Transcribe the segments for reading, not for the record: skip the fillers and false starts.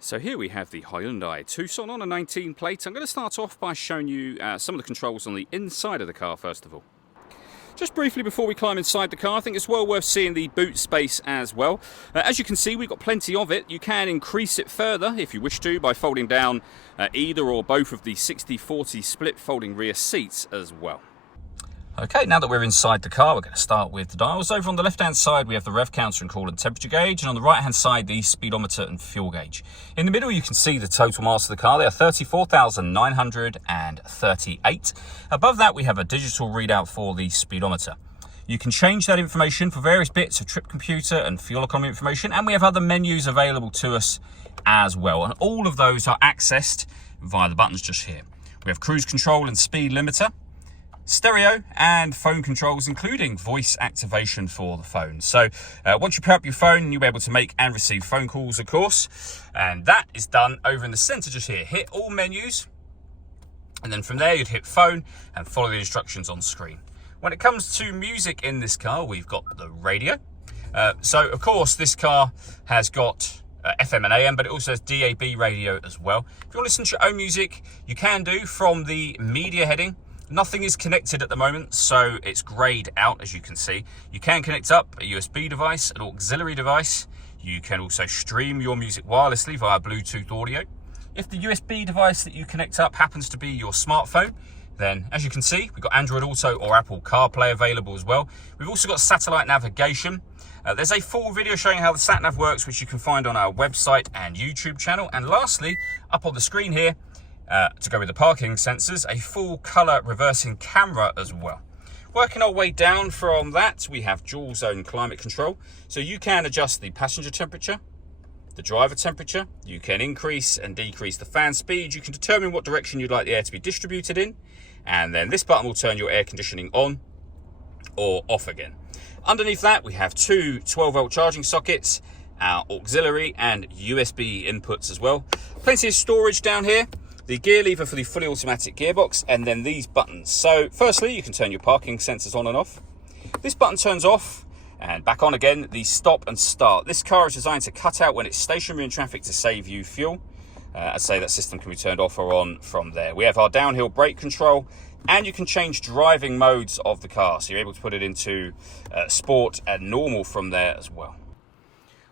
So here we have the Hyundai Tucson on a 19 plate. I'm going to start off by showing you some of the controls on the inside of the car first of all. Just briefly before we climb inside the car, I think it's well worth seeing the boot space as well. As you can see, we've got plenty of it. You can increase it further if you wish to by folding down either or both of the 60/40 split folding rear seats as well. Okay, now that we're inside the car, we're going to start with the dials. Over on the left-hand side, we have the rev counter and coolant temperature gauge, and on the right-hand side, the speedometer and fuel gauge. In the middle, you can see the total miles of the car. They are 34,938. Above that, we have a digital readout for the speedometer. You can change that information for various bits of trip computer and fuel economy information, and we have other menus available to us as well. And all of those are accessed via the buttons just here. We have cruise control and speed limiter, stereo and phone controls, including voice activation for the phone. So once you pair up your phone, you'll be able to make and receive phone calls, of course, and that is done over in the center just here. Hit all menus, and then from there you'd hit phone and follow the instructions on screen. When it comes to music in this car, we've got the radio. So of course this car has got FM and AM, but it also has DAB radio as well. If you want to listen to your own music, you can do from the media heading. Nothing is connected at the moment, so it's grayed out, as you can see. You can connect up a USB device, an auxiliary device. You can also stream your music wirelessly via Bluetooth audio. If the USB device that you connect up happens to be your smartphone, then as you can see, we've got Android Auto or Apple CarPlay available as well. We've also got satellite navigation. There's a full video showing how the sat-nav works, which you can find on our website and YouTube channel. And lastly, up on the screen here, to go with the parking sensors, a full color reversing camera as well. Working our way down from that, we have dual zone climate control. So you can adjust the passenger temperature, the driver temperature. You can increase and decrease the fan speed. You can determine what direction you'd like the air to be distributed in. And then this button will turn your air conditioning on or off again. Underneath that, we have two 12-volt charging sockets, our auxiliary and USB inputs as well. Plenty of storage down here. The gear lever for the fully automatic gearbox, and then these buttons. So firstly, you can turn your parking sensors on and off. This button turns off and back on again, the stop and start. This car is designed to cut out when it's stationary in traffic to save you fuel. I say that system can be turned off or on from there. We have our downhill brake control, and you can change driving modes of the car. So you're able to put it into sport and normal from there as well.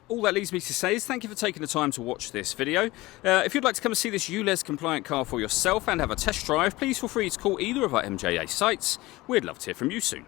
All that leaves me to say is thank you for taking the time to watch this video. If you'd like to come and see this ULEZ compliant car for yourself and have a test drive, please feel free to call either of our MJA sites. We'd love to hear from you soon.